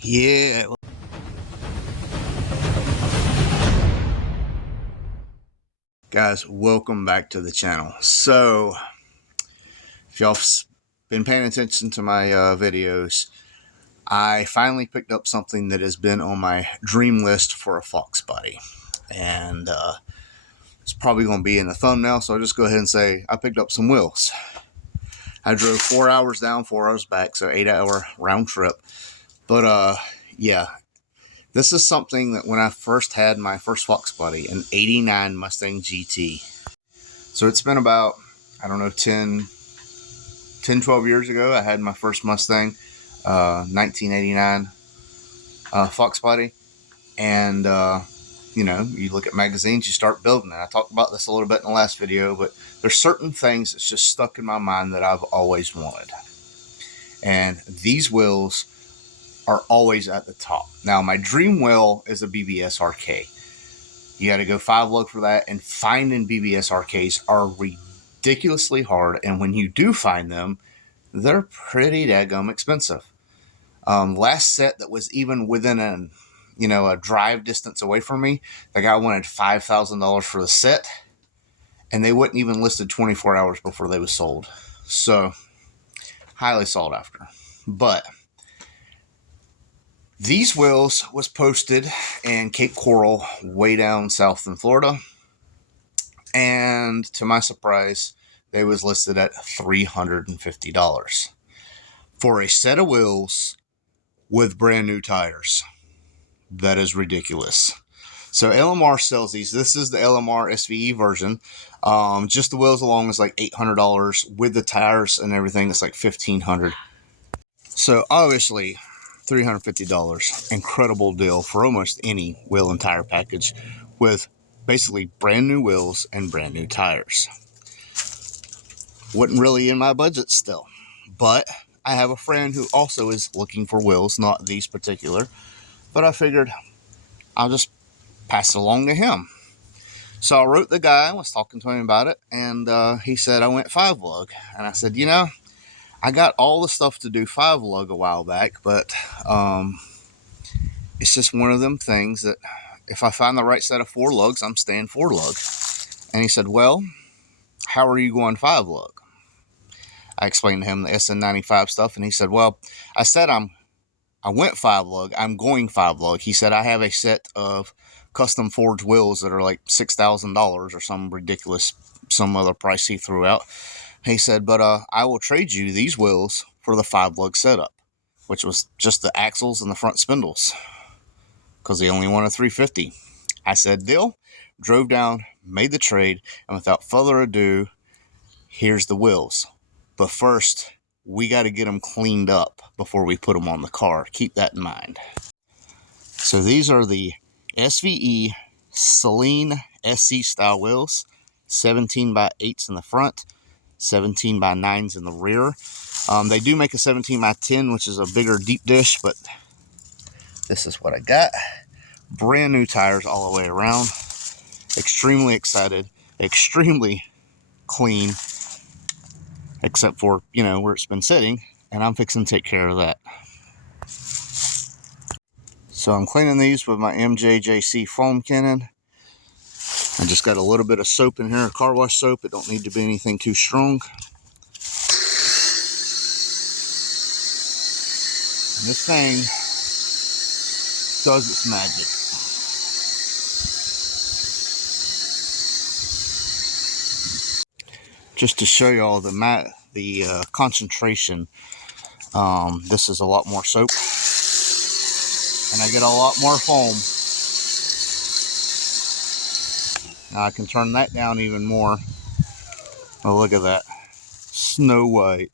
Yeah. Guys, welcome back to the channel. So, if y'all been paying attention to my videos, I finally picked up something that has been on my dream list for a Fox body. And it's probably going to be in the thumbnail, so I'll just go ahead and say I picked up some wheels. I drove 4 hours down, 4 hours back, so 8-hour round trip. But yeah, this is something that when I first had my first Fox body, an 89 Mustang GT. So it's been about, I don't know, 10, 12 years ago, I had my first Mustang, 1989 Fox body. And, you know, you look at magazines, you start building it. I talked about this a little bit in the last video, but there's certain things that's just stuck in my mind that I've always wanted. And these wheels are always at the top. Now, my dream wheel is a BBS RK. You got to go 5 lug for that, and finding BBS RKs are ridiculously hard, and when you do find them, they're pretty daggum expensive. Last set that was even within a drive distance away from me, the guy wanted $5,000 for the set, and they wouldn't even listed 24 hours before they was sold. So, highly sought after. But these wheels was posted in Cape Coral, way down south in Florida. And to my surprise, they was listed at $350 for a set of wheels with brand new tires. That is ridiculous. So LMR sells these. This is the LMR SVE version. Just the wheels alone is like $800. With the tires and everything, it's like $1,500. So obviously, $350. Incredible deal for almost any wheel and tire package with basically brand new wheels and brand new tires. Wasn't really in my budget still, but I have a friend who also is looking for wheels, not these particular, but I figured I'll just pass it along to him. So I wrote the guy, was talking to him about it, and he said I went 5 lug, and I said, you know, I got all the stuff to do 5 lug a while back, but it's just one of them things that if I find the right set of 4 lugs, I'm staying 4 lug. And he said, well, how are you going 5 lug? I explained to him the SN95 stuff, and he said, well, I said I went 5 lug, I'm going 5 lug. He said I have a set of custom forged wheels that are like $6,000 or some ridiculous, some other price he threw out. He said, but I will trade you these wheels for the 5 lug setup, which was just the axles and the front spindles, because he only wanted $350. I said, deal. Drove down, made the trade, and without further ado, here's the wheels. But first, we got to get them cleaned up before we put them on the car. Keep that in mind. So these are the SVE Celine SC style wheels, 17 by 8s in the front, 17 by 9s in the rear. They do make a 17 by 10, which is a bigger deep dish, but this is what I got. Brand new tires all the way around. Extremely excited, extremely clean, except for, you know, where it's been sitting, and I'm fixing to take care of that. So I'm cleaning these with my MJJC foam cannon. I just got a little bit of soap in here, car wash soap. It don't need to be anything too strong. And this thing does its magic. Just to show y'all the concentration, this is a lot more soap, and I get a lot more foam. Now I can turn that down even more. Oh, look at that, snow white.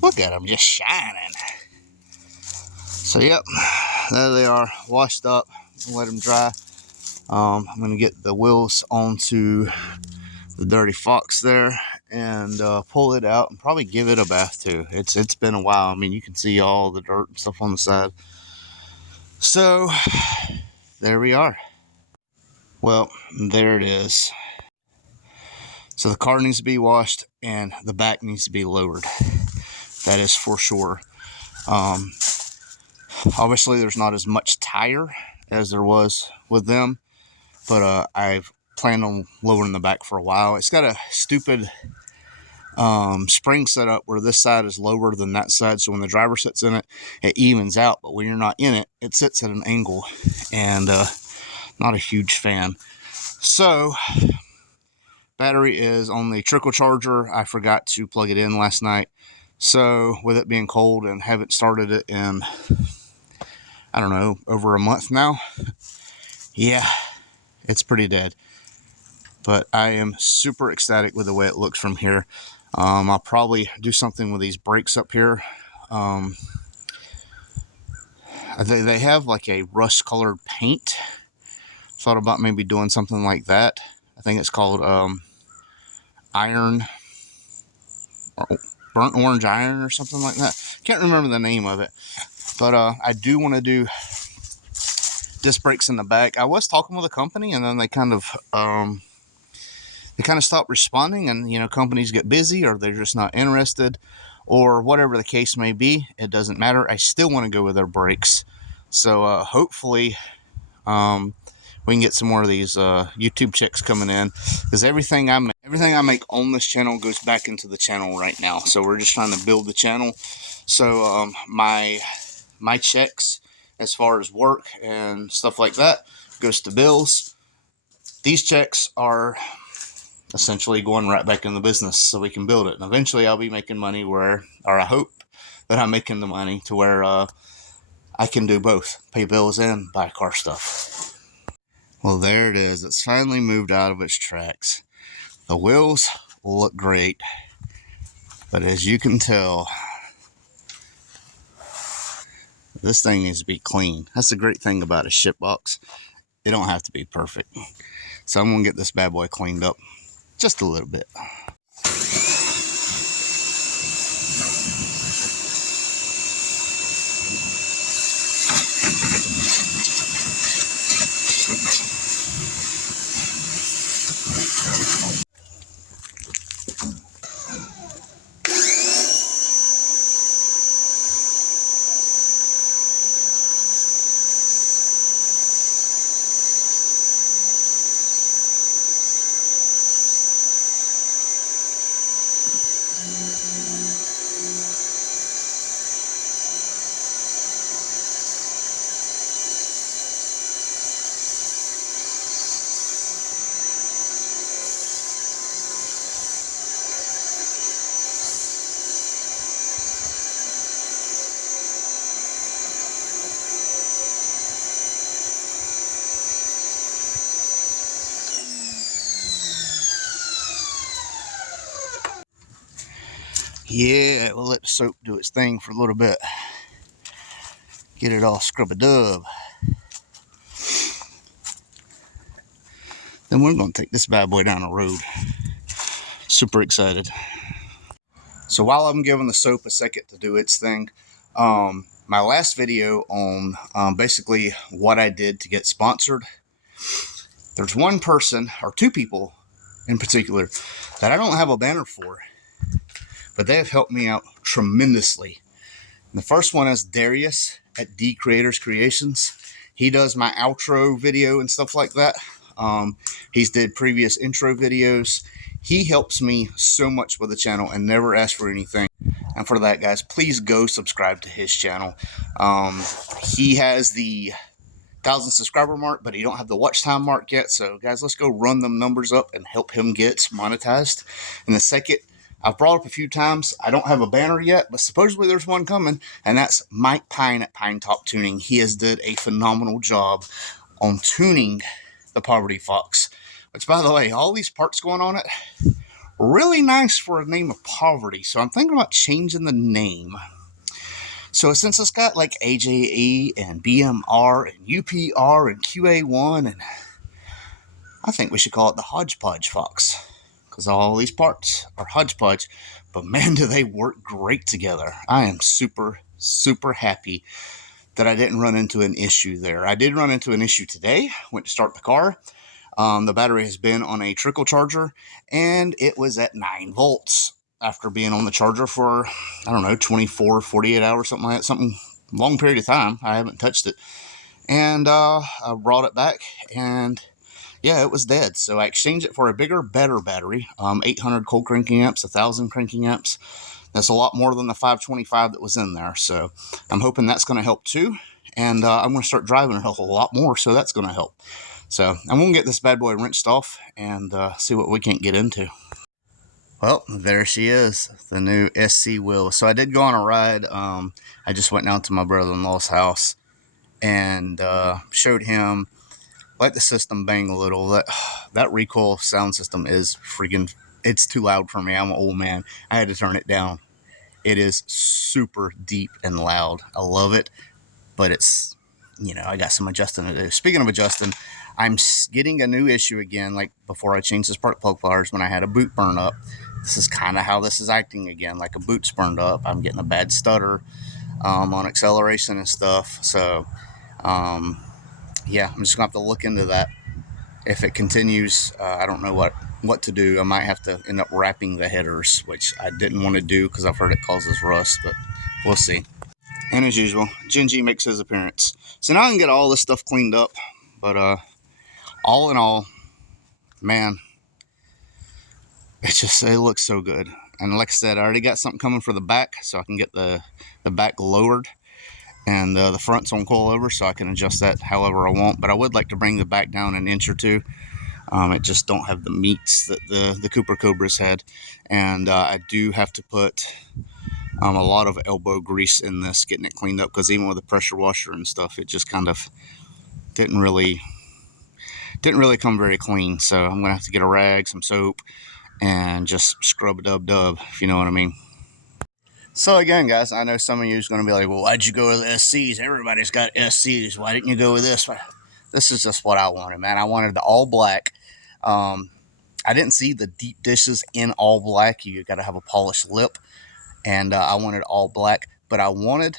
Look at them just shining. So yep, there they are, washed up. Let them dry. I'm gonna get the wheels onto the Dirty Fox there and pull it out and probably give it a bath too. It's been a while. I mean, you can see all the dirt and stuff on the side. So there we are. Well, there it is. So the car needs to be washed and the back needs to be lowered. That is for sure. Obviously, there's not as much tire as there was with them, but I've planned on lowering the back for a while. It's got a stupid spring setup where this side is lower than that side, so when the driver sits in it, it evens out, but when you're not in it, it sits at an angle, and not a huge fan. So battery is on the trickle charger. I forgot to plug it in last night, so with it being cold and haven't started it in, I don't know, over a month now, yeah, it's pretty dead. But I am super ecstatic with the way it looks from here. I'll probably do something with these brakes up here. They have like a rust colored paint. Thought about maybe doing something like that. I think it's called iron, or burnt orange iron or something like that. Can't remember the name of it. But I do want to do disc brakes in the back. I was talking with a company, and then they kind of stopped responding, and companies get busy, or they're just not interested, or whatever the case may be. It doesn't matter. I still want to go with their brakes. So hopefully we can get some more of these YouTube checks coming in, because everything I make on this channel goes back into the channel right now. So we're just trying to build the channel. So my checks, as far as work and stuff like that, goes to bills. These checks are essentially going right back in the business so we can build it. And eventually I'll be making money or I hope that I'm making the money to where I can do both, pay bills and buy car stuff. Well, there it is. It's finally moved out of its tracks. The wheels look great, but as you can tell, this thing needs to be clean. That's the great thing about a ship box. It don't have to be perfect. So I'm going to get this bad boy cleaned up just a little bit. Yeah, we'll let the soap do its thing for a little bit. Get it all scrub-a-dub. Then we're going to take this bad boy down the road. Super excited. So while I'm giving the soap a second to do its thing, my last video on basically what I did to get sponsored, there's one person, or two people in particular, that I don't have a banner for, but they have helped me out tremendously. And the first one is Darrius at D Creators Creations. He does my outro video and stuff like that. He's did previous intro videos. He helps me so much with the channel and never asks for anything. And for that, guys, please go subscribe to his channel. He has the 1,000 subscriber mark, but he don't have the watch time mark yet. So, guys, let's go run them numbers up and help him get monetized. And the second, I've brought up a few times, I don't have a banner yet, but supposedly there's one coming, and that's Mike Pine at Pine Top Tuning. He has did a phenomenal job on tuning the Poverty Fox, which, by the way, all these parts going on it, really nice for a name of Poverty. So I'm thinking about changing the name. So since it's got like AJE and BMR and UPR and QA1, and I think we should call it the Hodgepodge Fox, because all these parts are hodgepodge, but man, do they work great together. I am super, super happy that I didn't run into an issue there. I did run into an issue today. Went to start the car. The battery has been on a trickle charger, and it was at 9 volts. after being on the charger for, I don't know, 24, 48 hours, something like that, something long period of time. I haven't touched it. And I brought it back, and yeah, it was dead. So I exchanged it for a bigger, better battery, 800 cold cranking amps, 1,000 cranking amps. That's a lot more than the 525 that was in there. So I'm hoping that's going to help too. And I'm going to start driving it a whole lot more, so that's going to help. So I'm going to get this bad boy wrenched off and see what we can't get into. Well, there she is, the new SC wheel. So I did go on a ride. I just went down to my brother-in-law's house and showed him, let the system bang a little. That recoil sound system is freaking, it's too loud for me. I'm an old man. I had to turn it down. It is super deep and loud. I love it, but it's, you know, I got some adjusting to do. Speaking of adjusting, I'm getting a new issue again, like before I changed the spark plug pliers when I had a boot burn up. This is kind of how this is acting again, like a boot's burned up. I'm getting a bad stutter on acceleration and stuff. So, yeah, I'm just going to have to look into that. If it continues, I don't know what to do. I might have to end up wrapping the headers, which I didn't want to do because I've heard it causes rust, but we'll see. And as usual, Genji makes his appearance. So now I can get all this stuff cleaned up. But all in all, man, it looks so good. And like I said, I already got something coming for the back, so I can get the back lowered. And the front's on coilover, so I can adjust that however I want. But I would like to bring the back down an inch or two. It just don't have the meats that the Cooper Cobras had. And I do have to put a lot of elbow grease in this, getting it cleaned up, because even with the pressure washer and stuff, it just kind of didn't really come very clean. So I'm gonna have to get a rag, some soap, and just scrub a dub, if you know what I mean. So again, guys, I know some of you is going to be like, well, why'd you go with the SCs? Everybody's got SCs. Why didn't you go with this? This is just what I wanted, man. I wanted the all black. I didn't see the deep dishes in all black. You got to have a polished lip. And I wanted all black. But I wanted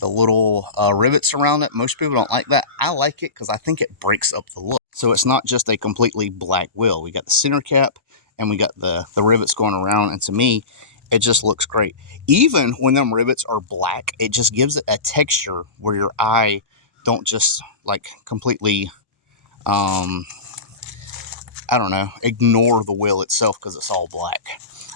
the little rivets around it. Most people don't like that. I like it because I think it breaks up the look. So it's not just a completely black wheel. We got the center cap, and we got the rivets going around. And to me, it just looks great. Even when them rivets are black, it just gives it a texture where your eye don't just like completely, I don't know, ignore the wheel itself because it's all black.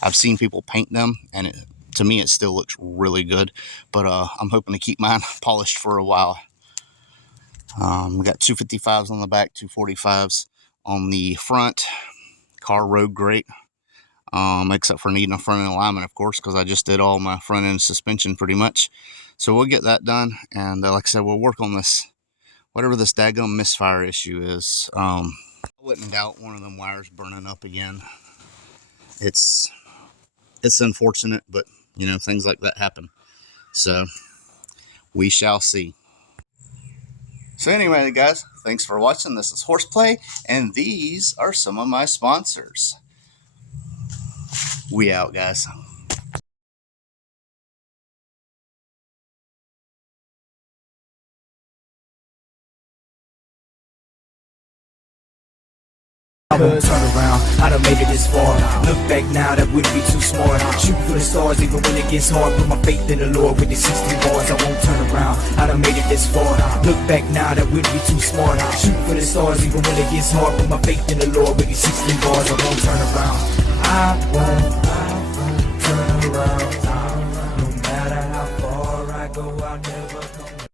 I've seen people paint them, and to me, it still looks really good. But I'm hoping to keep mine polished for a while. We got 255s on the back, 245s on the front. Car rode great. Except for needing a front end alignment, of course, because I just did all my front end suspension pretty much. So we'll get that done, and like I said, we'll work on this, whatever this daggum misfire issue is. I wouldn't doubt one of them wires burning up again. It's unfortunate, but you know, things like that happen. So we shall see. So anyway, guys, thanks for watching. This is Horseplay, and these are some of my sponsors. We out, guys. I won't turn around, I done made it this far. Look back now, that wouldn't be too smart. Shooting for the stars even when it gets hard. Put my faith in the Lord with the 16 bars. I won't turn around, I done made it this far. Look back now, that wouldn't be too smart. Shooting for the stars even when it gets hard. Put my faith in the Lord with the 16 bars. I won't turn around, I won't turn around. No matter how far I go, I'll never come down.